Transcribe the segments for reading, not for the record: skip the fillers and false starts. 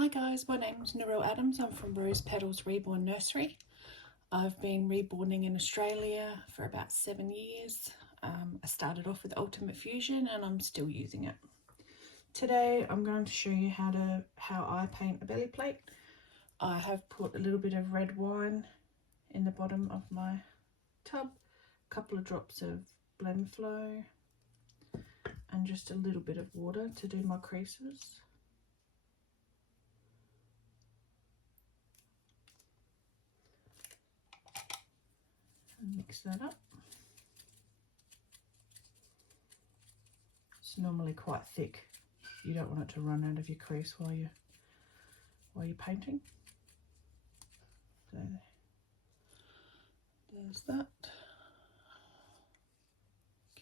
Hi guys, my name's Narelle Adams. I'm from Rose Petals Reborn Nursery. I've been reborning in Australia for about 7 years. I started off with Ultimate Fusion and I'm still using it. Today I'm going to show you how I paint a belly plate. I have put a little bit of red wine in the bottom of my tub, a couple of drops of Blend Flow and just a little bit of water to do my creases. Mix that up. It's normally quite thick. You don't want it to run out of your crease while you're painting. So there's that.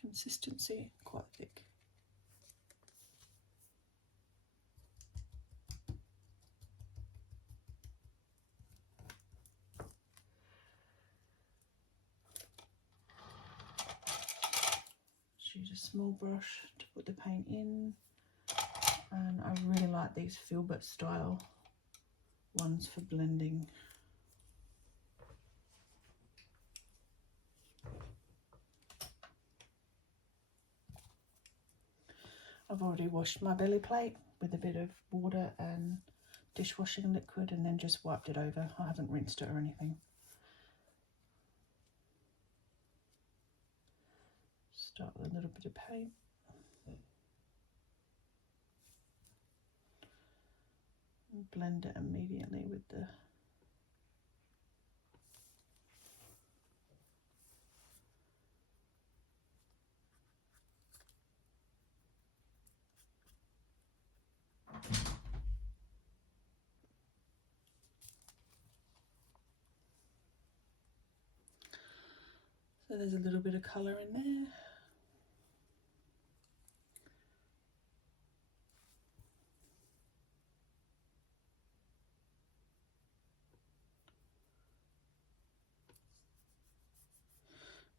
Consistency, quite thick. Just use a small brush to put the paint in, and I really like these Filbert style ones for blending. I've already washed my belly plate with a bit of water and dishwashing liquid and then just wiped it over. I haven't rinsed it or anything. Start with a little bit of paint. And blend it immediately with the So there's a little bit of colour in there.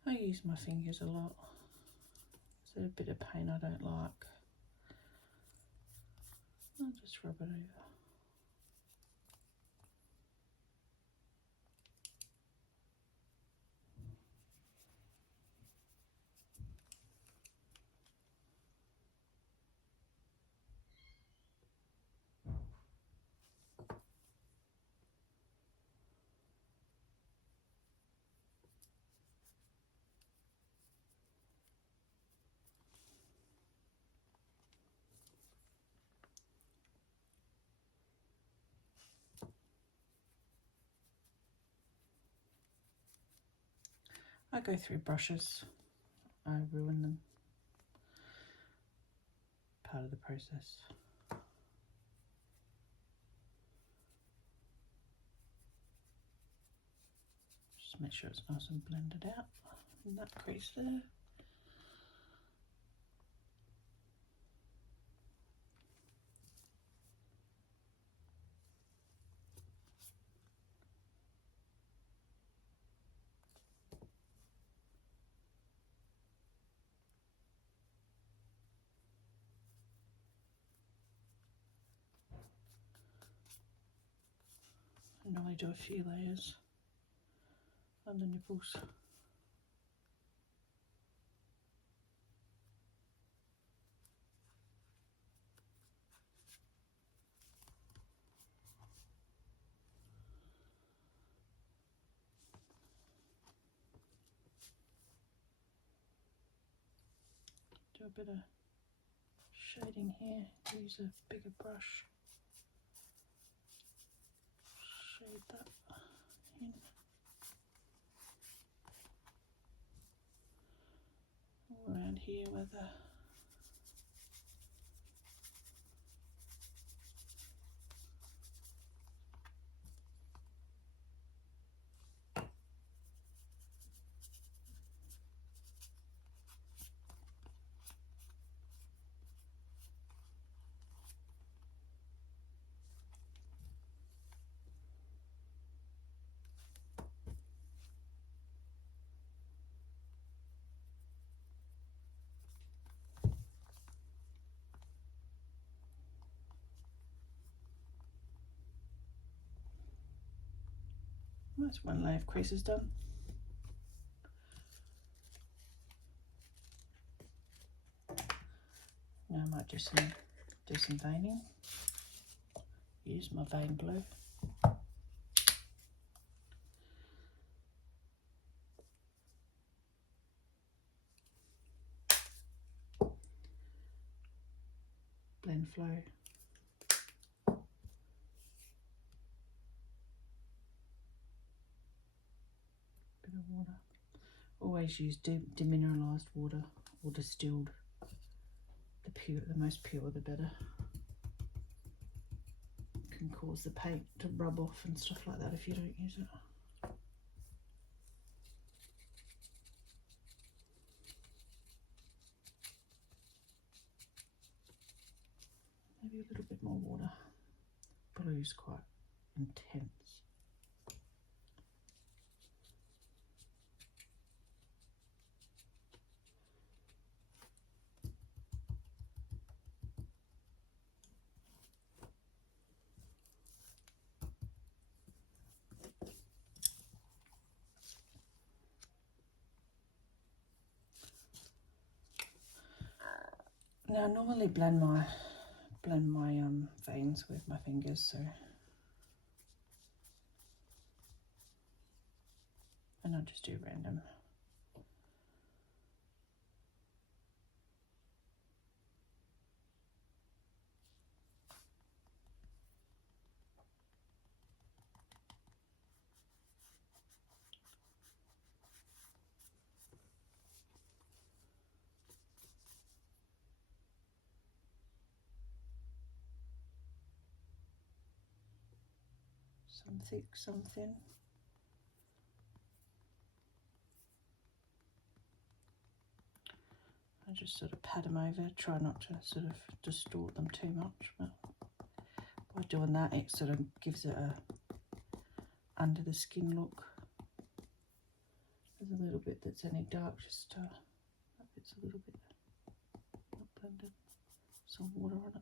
I use my fingers a lot. It's a bit of paint I don't like. I'll just rub it over. I go through brushes. I ruin them. Part of the process. Just make sure it's nice and blended out in that crease there. I normally do a few layers on the nipples. Do a bit of shading here, use a bigger brush. Shade that in. Around here where the That's one layer of creases done. Now I might just do some veining. Use my vein glue. Blend flow. Bit of water. Always use demineralized water or distilled. The most pure the better. Can cause the paint to rub off and stuff like that if you don't use it. Maybe a little bit more water. Blue's quite intense. Now I normally blend my veins with my fingers, so and I'll just do random. Some thick, some thin. I just sort of pat them over, try not to sort of distort them too much, but by doing that it sort of gives it a under the skin look. There's a little bit that's any dark, just that bit's a little bit not blended. Some water on it.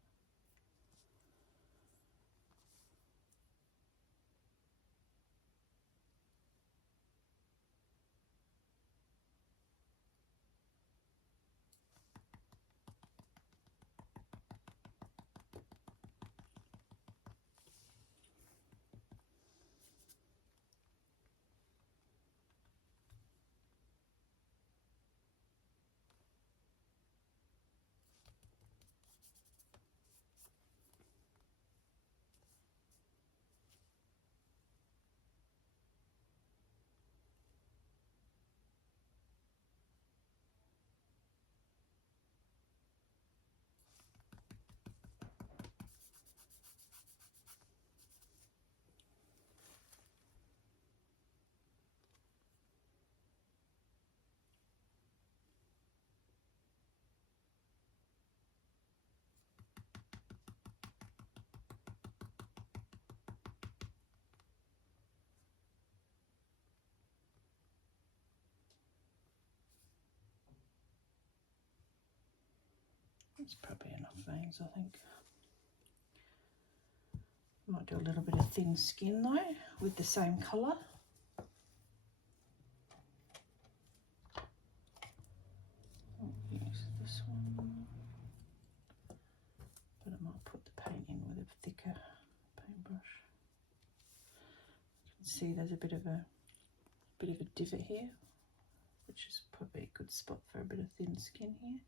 That's probably enough veins, I think. Might do a little bit of thin skin though, with the same colour. Use this one, but I might put the paint in with a thicker paintbrush. You can see there's a bit of a divot here, which is probably a good spot for a bit of thin skin here.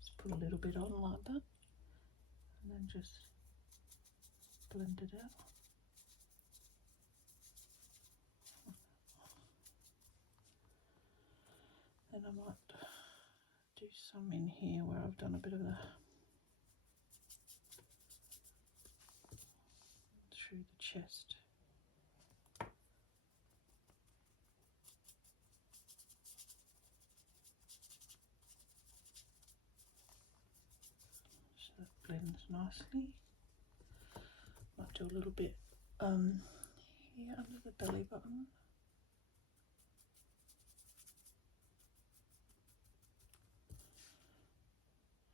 Just put a little bit on like that, and then just blend it out. Then I might do some in here where I've done a bit of the through the chest. So that blends nicely. Might do a little bit here under the belly button.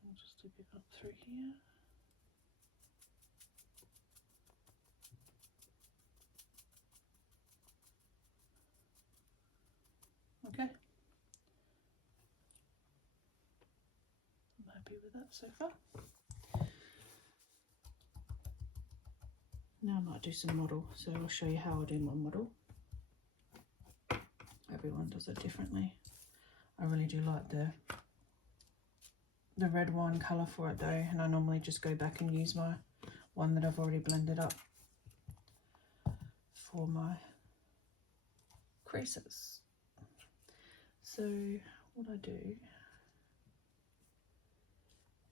And just a bit up through here. happy with it so far. Now I might do some model, so I'll show you how I do my model. Everyone does it differently. I really do like the red wine colour for it though, and I normally just go back and use my one that I've already blended up for my creases. So what I do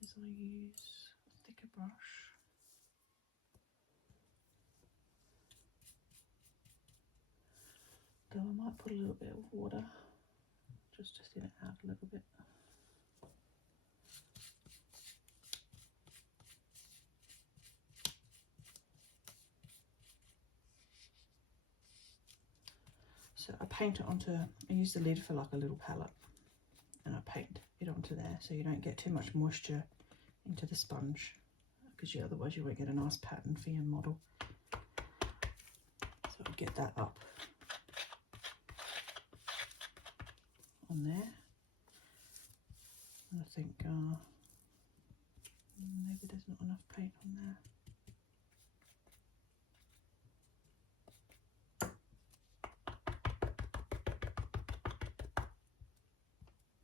is I use a thicker brush. Though I might put a little bit of water just to thin it out a little bit. So I paint it onto, I use the lid for like a little palette, and I paint it onto there so you don't get too much moisture into the sponge, because otherwise you won't get a nice pattern for your model. So I get that up on there, and I think maybe there's not enough paint on there.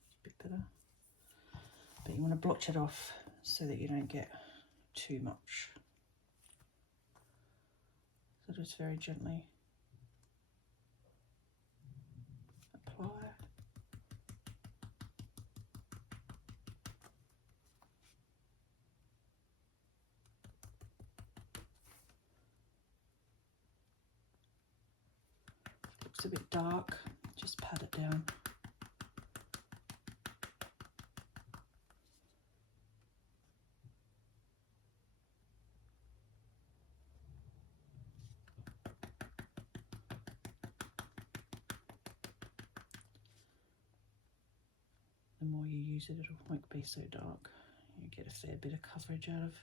It's a bit better, but you want to blotch it off so that you don't get too much. So just very gently apply. Looks a bit dark, just pat it down. The more you use it, it won't be so dark. You get a fair bit of coverage out of it.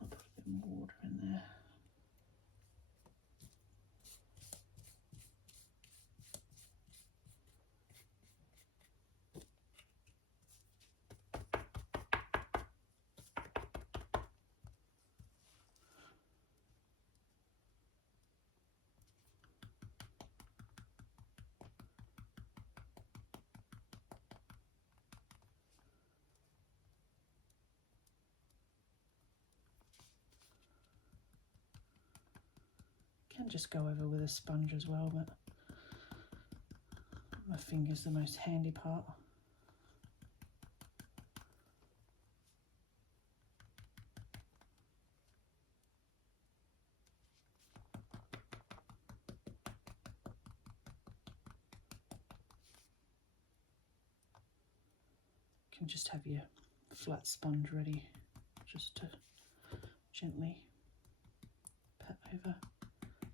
I'll put a bit more water in there. Can just go over with a sponge as well, but my finger's the most handy part. You can just have your flat sponge ready just to gently pat over.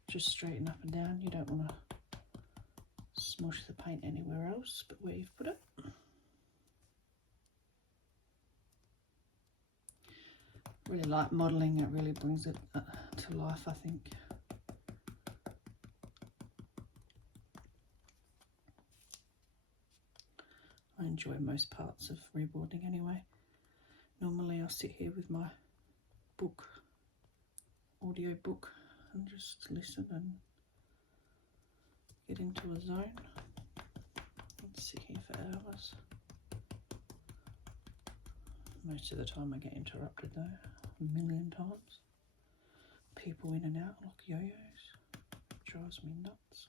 Just straighten up and down. You don't want to smush the paint anywhere else but where you've put it. Really like modelling, it really brings it to life, I think. I enjoy most parts of reboarding anyway. Normally I'll sit here with my book, audio book, and just listen and get into a zone. And sit here for hours. Most of the time I get interrupted though, a million times. People in and out like yo-yos. It drives me nuts.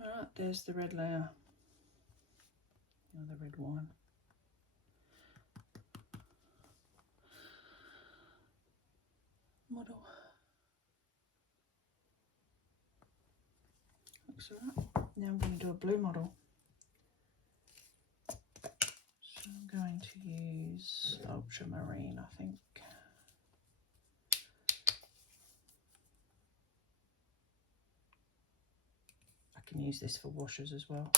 Alright, there's the red layer. Now the red wine. Model. Looks alright. Now I'm going to do a blue model. So I'm going to use ultramarine, I think. can use this for washes as well.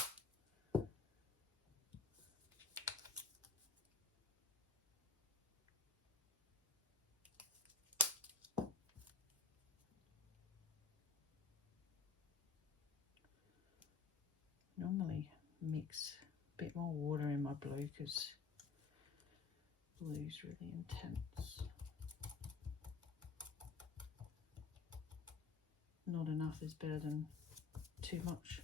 Normally mix a bit more water in my blue because blue's really intense. Not enough is better than too much.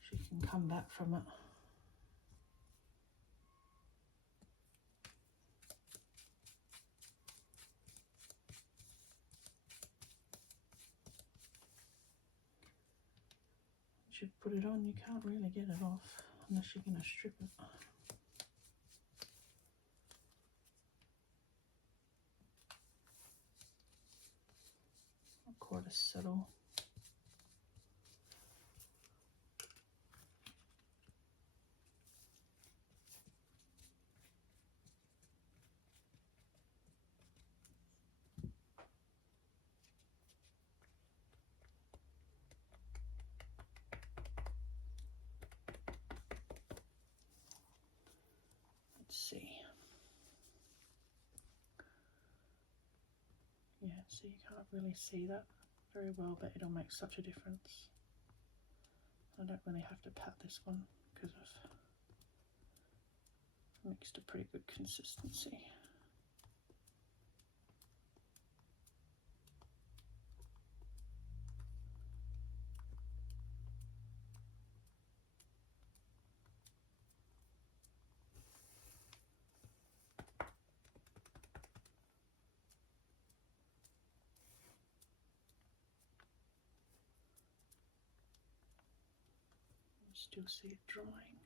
She can come back from it. Once you've put it on, you can't really get it off unless you're going to strip it. Not quite as subtle. See. Yeah, so you can't really see that very well, but it'll make such a difference. I don't really have to pat this one because I've mixed a pretty good consistency. Still see it drying.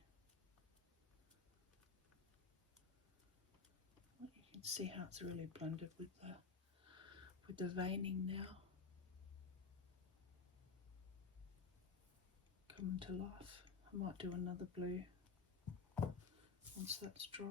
You can see how it's really blended with the veining now. Coming to life. I might do another blue once that's dry.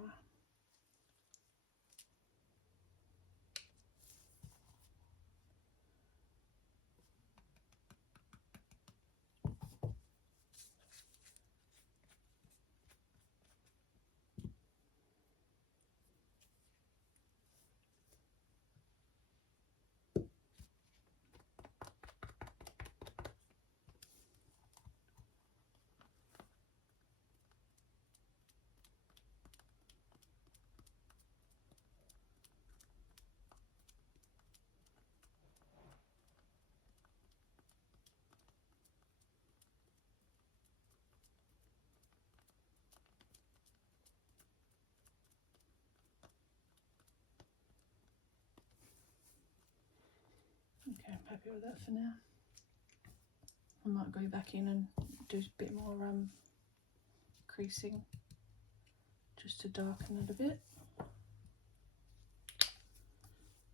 Okay, I'm happy with that for now. I might go back in and do a bit more creasing just to darken it a bit.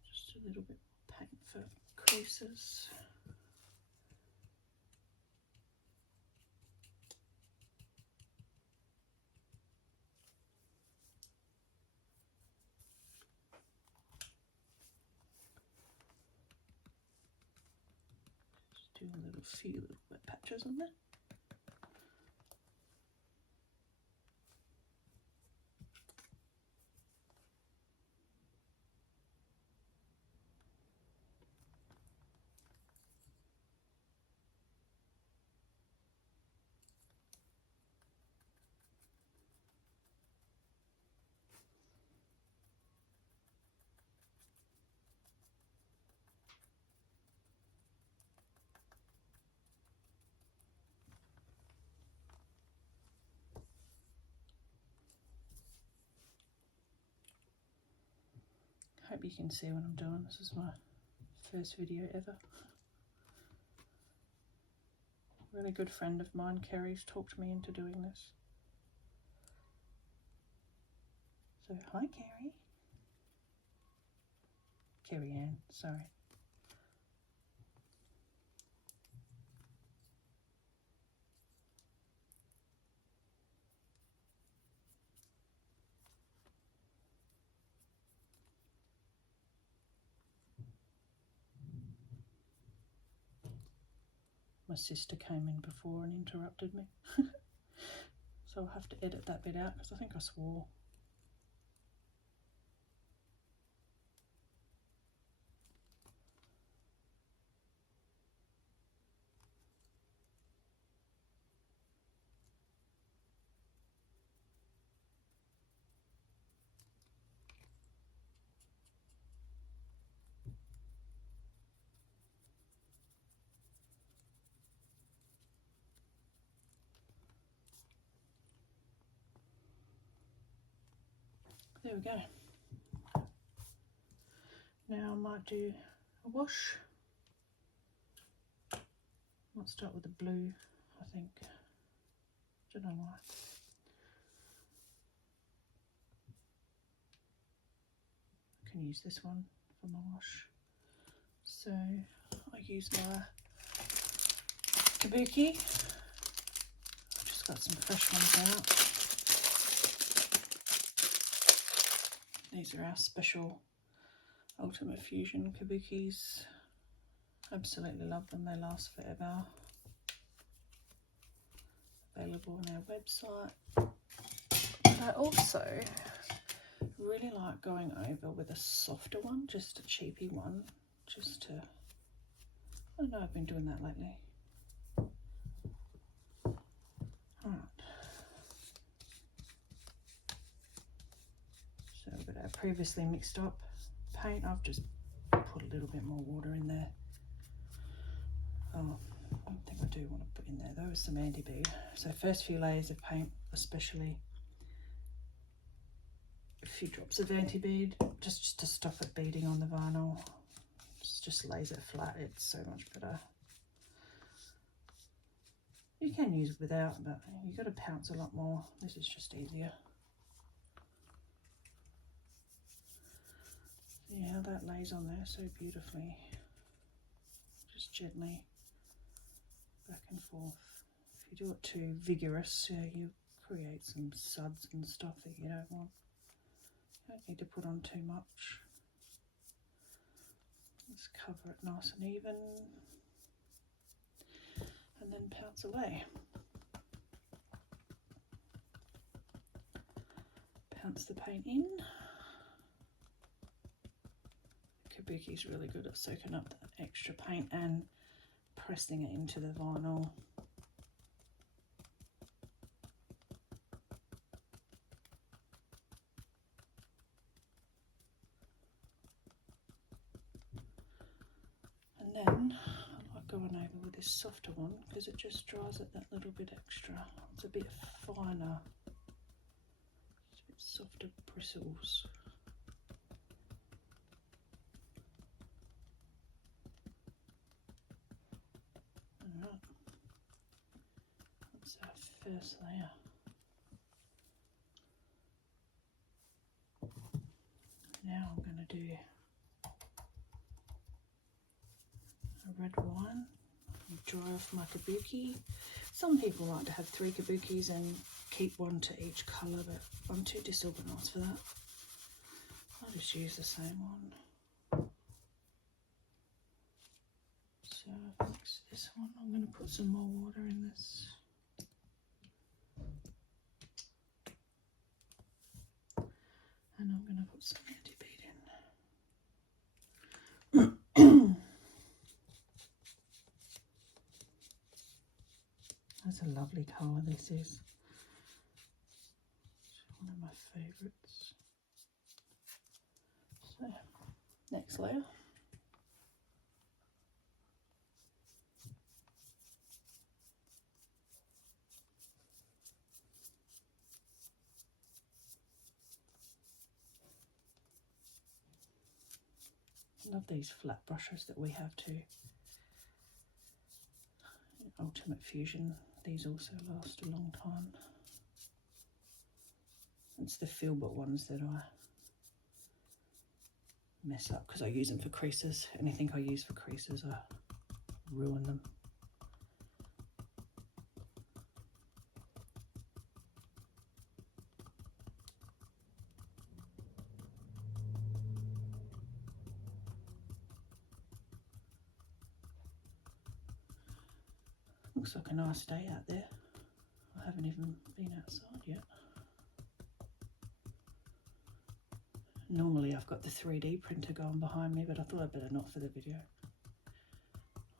Just a little bit more paint for creases. Just do a few little wet patches on there. Hope you can see what I'm doing. This is my first video ever. A really good friend of mine, Kerry's, talked me into doing this. So, hi Kerry. Kerry Ann, sorry. My sister came in before and interrupted me. So I'll have to edit that bit out because I think I swore. There we go. Now I might do a wash. Might start with the blue, I think. Don't know why. I can use this one for my wash. So I use my Kabuki. I've just got some fresh ones out. These are our special Ultimate Fusion Kabukis. Absolutely love them, they last forever. Available on our website. But I also really like going over with a softer one, just a cheapy one, just to, I don't know, I've been doing that lately. Alright. So we've got our previously mixed up paint. I've just put a little bit more water in there. Oh, I think I do want to put in there though, some anti-bead. So first few layers of paint, especially a few drops of anti-bead, just to stop it beading on the vinyl. Just lays it flat, it's so much better. You can use it without, but you've got to pounce a lot more. This is just easier. See how that lays on there so beautifully. Just gently back and forth. If you do it too vigorous, you create some suds and stuff that you don't want. You don't need to put on too much. Just cover it nice and even, and then pounce away. Pounce the paint in. Kabuki's really good at soaking up that extra paint and pressing it into the vinyl. And then I like going over with this softer one because it just dries it that little bit extra. It's a bit finer, it's a bit softer bristles. Alright, that's our first layer. Now I'm going to do a red wine, dry off my Kabuki. Some people like to have 3 Kabukis and keep one to each colour, but I'm too disorganised for that. I'll just use the same one. So I've mixed this one. I'm going to put some more water in this. And I'm going to put some anti-bead in. That's a lovely colour, this is. It's one of my favourites. So, next layer. I love these flat brushes that we have too. Ultimate Fusion, these also last a long time. It's the Filbert ones that I mess up because I use them for creases. Anything I use for creases, I ruin them. Looks like a nice day out there. I haven't even been outside yet. Normally I've got the 3D printer going behind me, but I thought I'd better not for the video.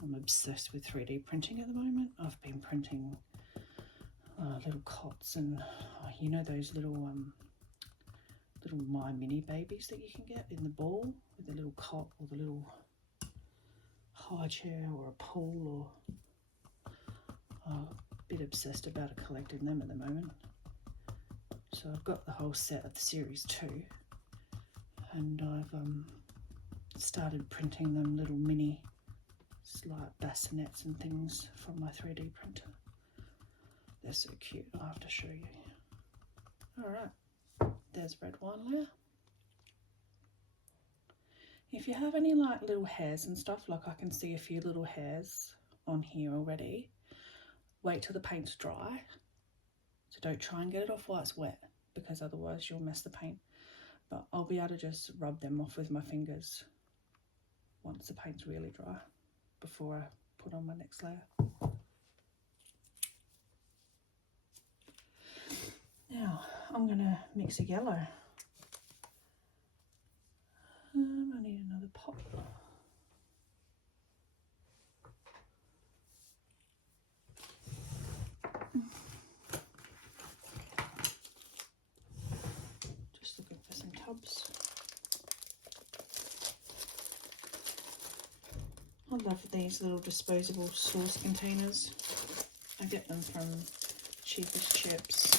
I'm obsessed with 3D printing at the moment. I've been printing little cots and you know those little My Mini babies that you can get in the ball with the little cot or the little high chair or a pool, or a bit obsessed about collecting them at the moment. So I've got the whole set of the series 2 and I've started printing them little mini like bassinets and things from my 3D printer. They're so cute, I'll have to show you. Alright, there's red wine layer. If you have any like little hairs and stuff, like I can see a few little hairs on here already, wait till the paint's dry. So don't try and get it off while it's wet, because otherwise you'll mess the paint. But I'll be able to just rub them off with my fingers once the paint's really dry, before I put on my next layer. Now I'm going to mix a yellow. I need another pot. Just looking for some tubs. I love these little disposable sauce containers. I get them from Cheapest Chips.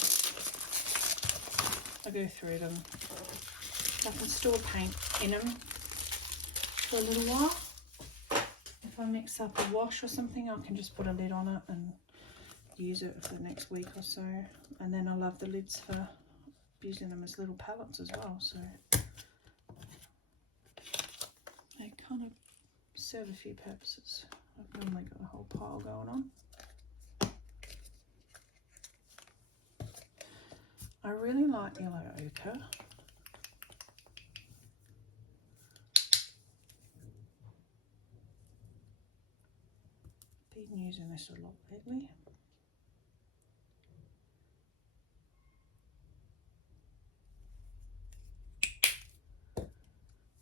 I go through them. I can store paint in them for a little while. If I mix up a wash or something, I can just put a lid on it and use it for the next week or so. And then I love the lids for using them as little palettes as well. So they kind of serve a few purposes. I've normally got a whole pile going on. I really like yellow ochre. Been using this a lot lately.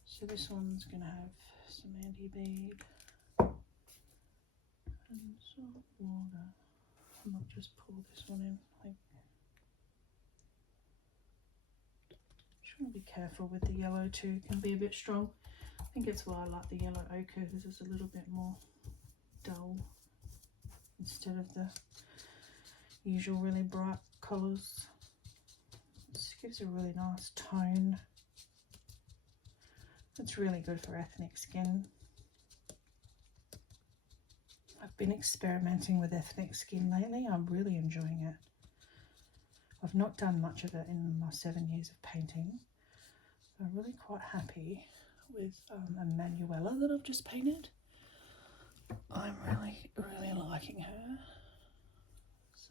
So this one's going to have some anti-bead and salt water. I might just pour this one in. Trying to be careful with the yellow too, it can be a bit strong. I think it's why I like the yellow ochre, because it's a little bit more dull instead of the usual really bright colours. This gives a really nice tone. It's really good for ethnic skin. I've been experimenting with ethnic skin lately. I'm really enjoying it. I've not done much of it in my 7 years of painting. I'm really quite happy with a Manuela that I've just painted. I'm really liking her. So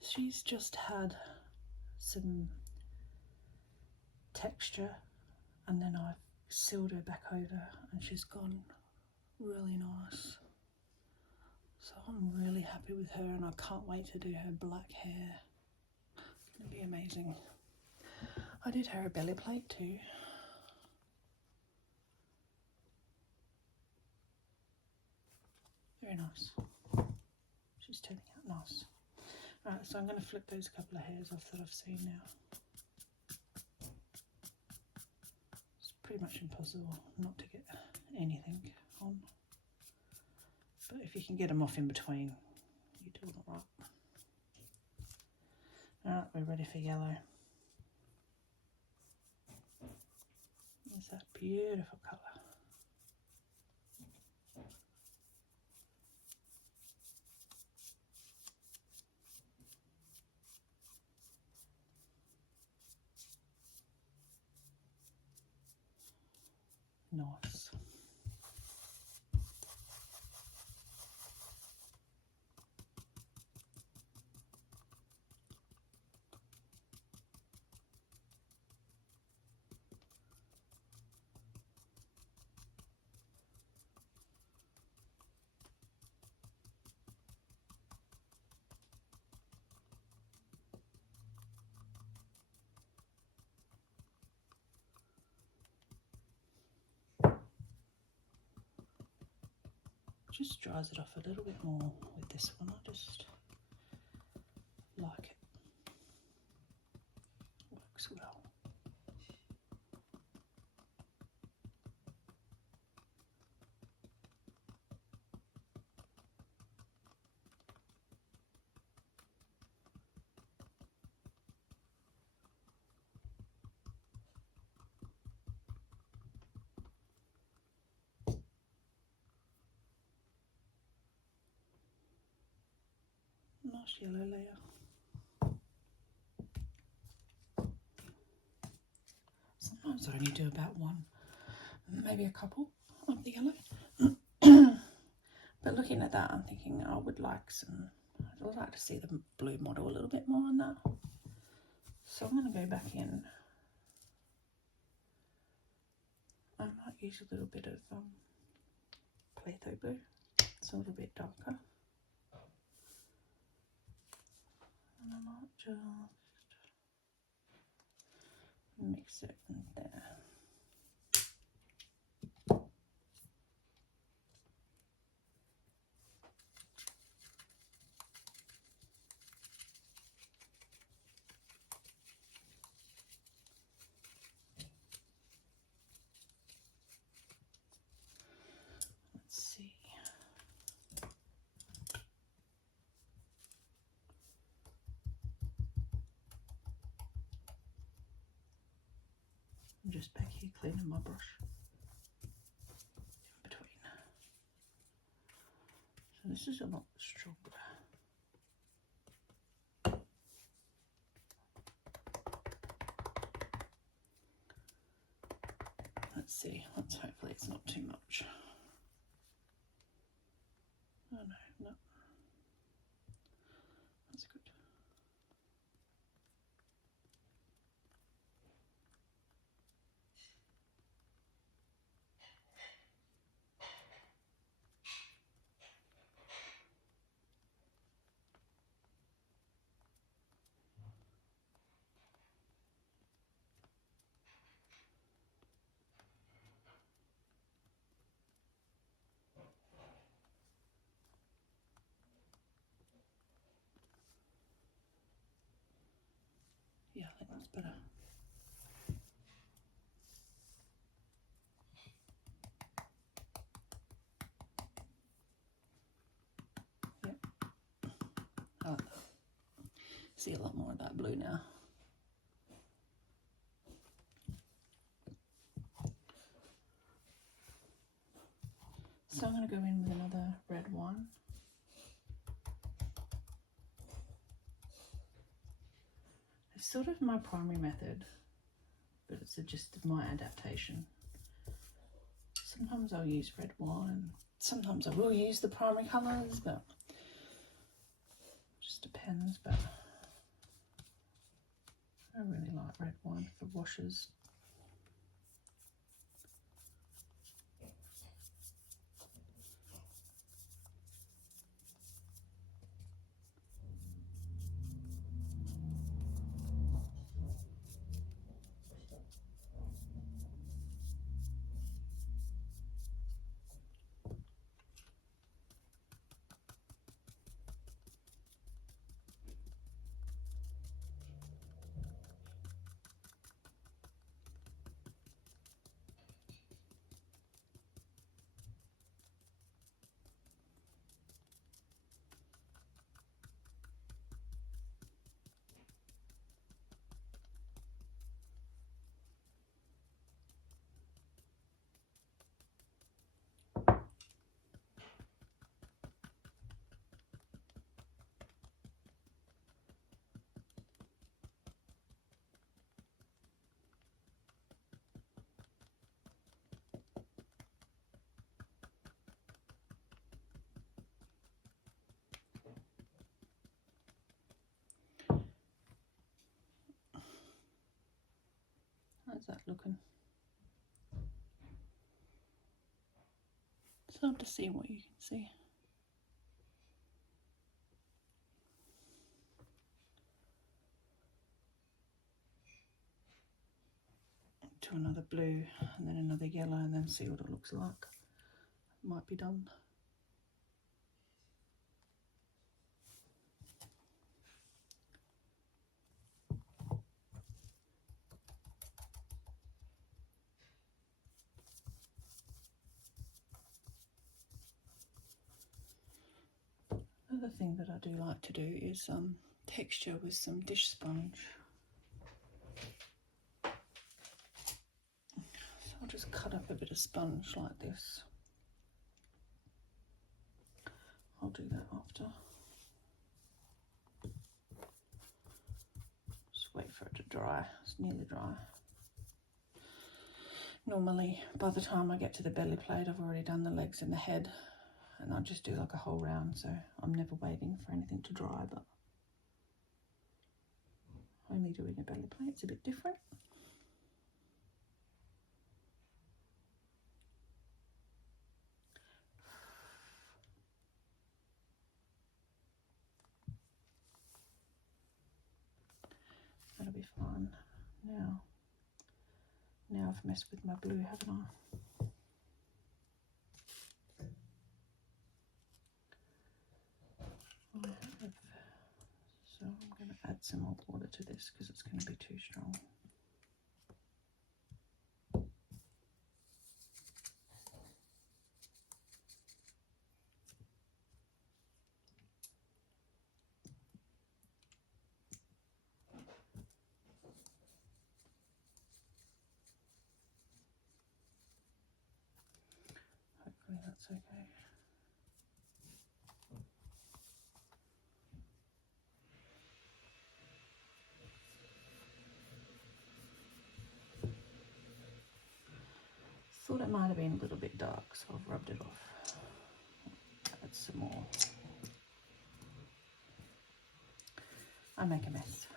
she's just had some texture and then I've sealed her back over and she's gone really nice. So I'm really happy with her and I can't wait to do her black hair. It's going to be amazing. I did her a belly plate too. Very nice. She's turning out nice. Alright, so I'm going to flip those couple of hairs off that I've seen now. It's pretty much impossible not to get anything on. But if you can get them off in between, you're doing it right. Alright, we're ready for yellow. There's that beautiful colour. Nice. just dries it off a little bit more with this one. I just like it. Works well. Nice yellow layer. Sometimes I only do about one, maybe a couple of the yellow. But looking at that, I'm thinking I would like to see the blue model a little bit more on that. So I'm going to go back in. I might use a little bit of Pletho blue. It's a little bit darker. And I might just mix it in there. Let's see. I'm just back here cleaning my brush in between. So this is a lot stronger. Let's see. Hopefully it's not too much. Oh no, no. That's good. Yeah, I think that's better. Yep. I like that. See a lot more of that blue now. So I'm going to go in with another red one. It's sort of my primary method, but it's just my adaptation. Sometimes I'll use red wine, sometimes I will use the primary colours, but it just depends. But I really like red wine for washes. How's that looking? It's hard to see what you can see. To another blue and then another yellow and then see what it looks like. Might be done. other thing that I do like to do is texture with some dish sponge. So I'll just cut up a bit of sponge like this. I'll do that after. Just wait for it to dry. It's nearly dry. Normally, by the time I get to the belly plate, I've already done the legs and the head, and I just do like a whole round, so I'm never waiting for anything to dry, but only doing a belly plate's a bit different. That'll be fine. Now I've messed with my blue, haven't I? I have. So I'm going to add some more water to this because it's going to be too strong. Hopefully that's okay. Thought it might have been a little bit dark, so I've rubbed it off. Add some more. I make a mess.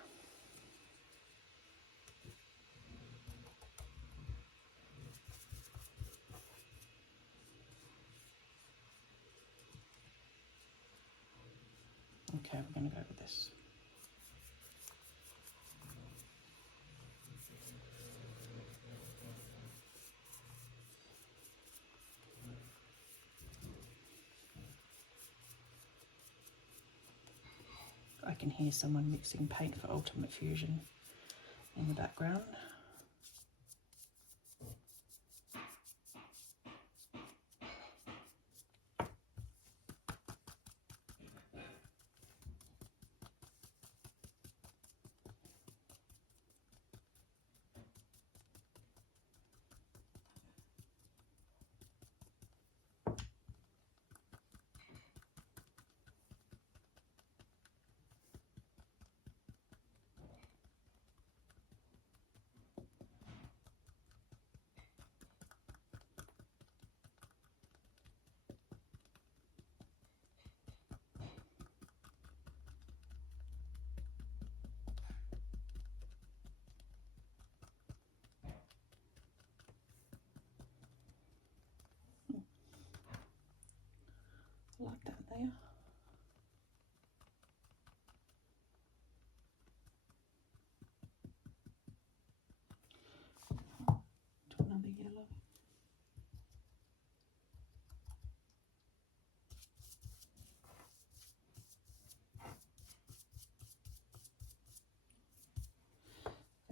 Okay, we're going to go with this. I can hear someone mixing paint for Ultimate Fusion in the background. Like that there. To another yellow.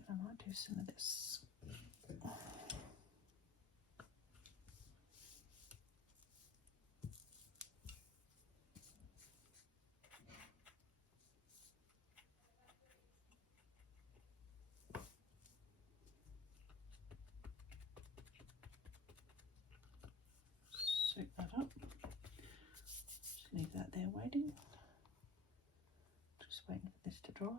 I might do some of this. Soak that up. Just leave that there waiting. Just waiting for this to dry.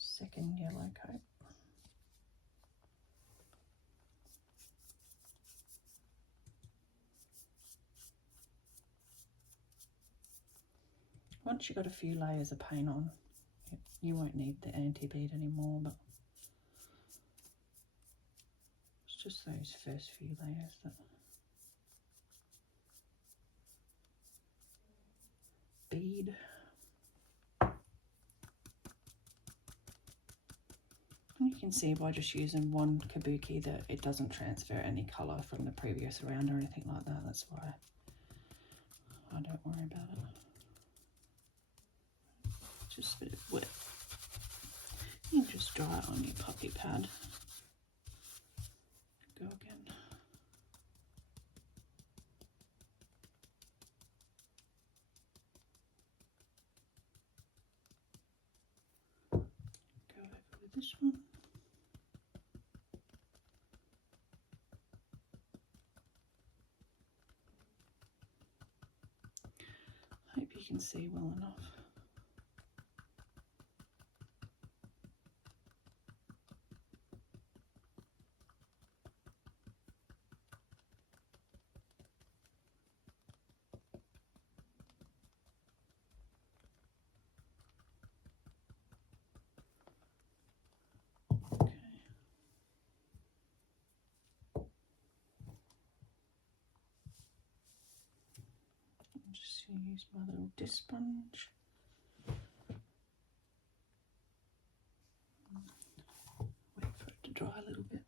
Second yellow coat. Once you've got a few layers of paint on, you won't need the anti-bead anymore, but it's just those first few layers that bead. And you can see by just using one kabuki that it doesn't transfer any colour from the previous round or anything like that. That's why I don't worry about it. Just a bit of wet. You can just dry it on your puppy pad. Go again. Go over with this one. Hope you can see well enough. Okay. I'm just going to use my little disc sponge. Wait for it to dry a little bit.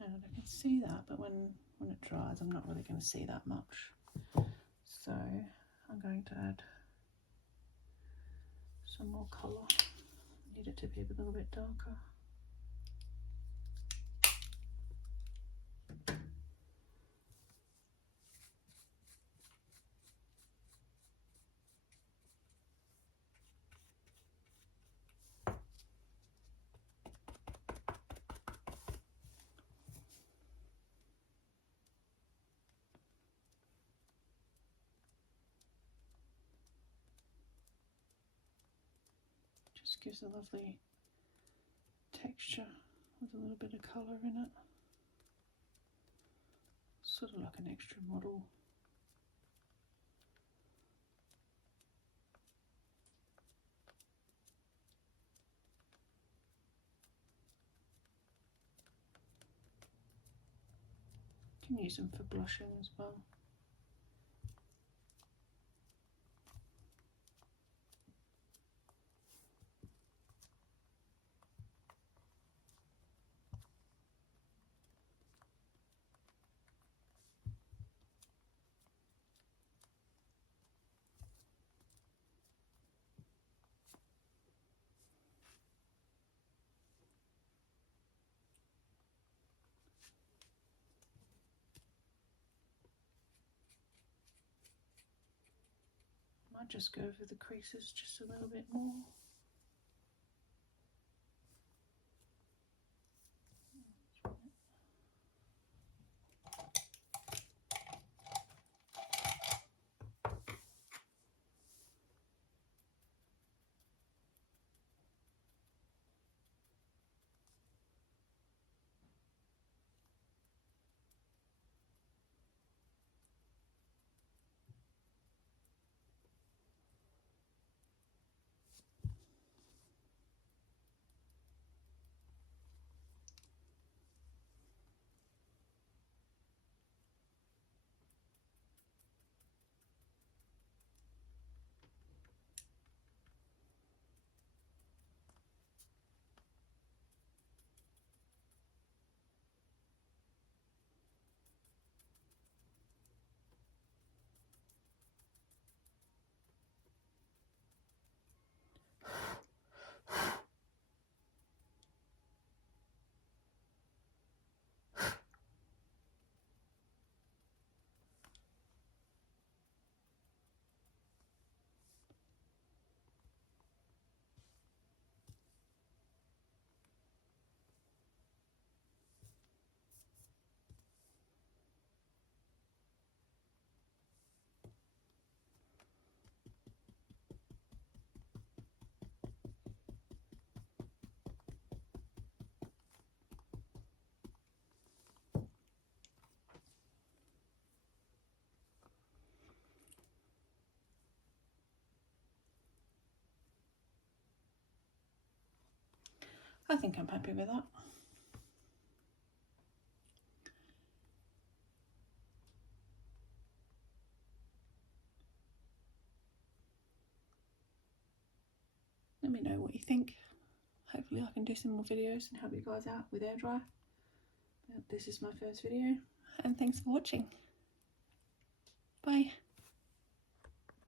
And I can see that, but when it dries, I'm not really going to see that much. So I'm going to add some more colour. I need it to be a little bit darker. Just gives a lovely texture with a little bit of colour in it. Sort of like an extra model. You can use them for blushing as well. Might just go over the creases just a little bit more. I think I'm happy with that. Let me know what you think. Hopefully I can do some more videos and help you guys out with air dry. But this is my first video, and thanks for watching. Bye.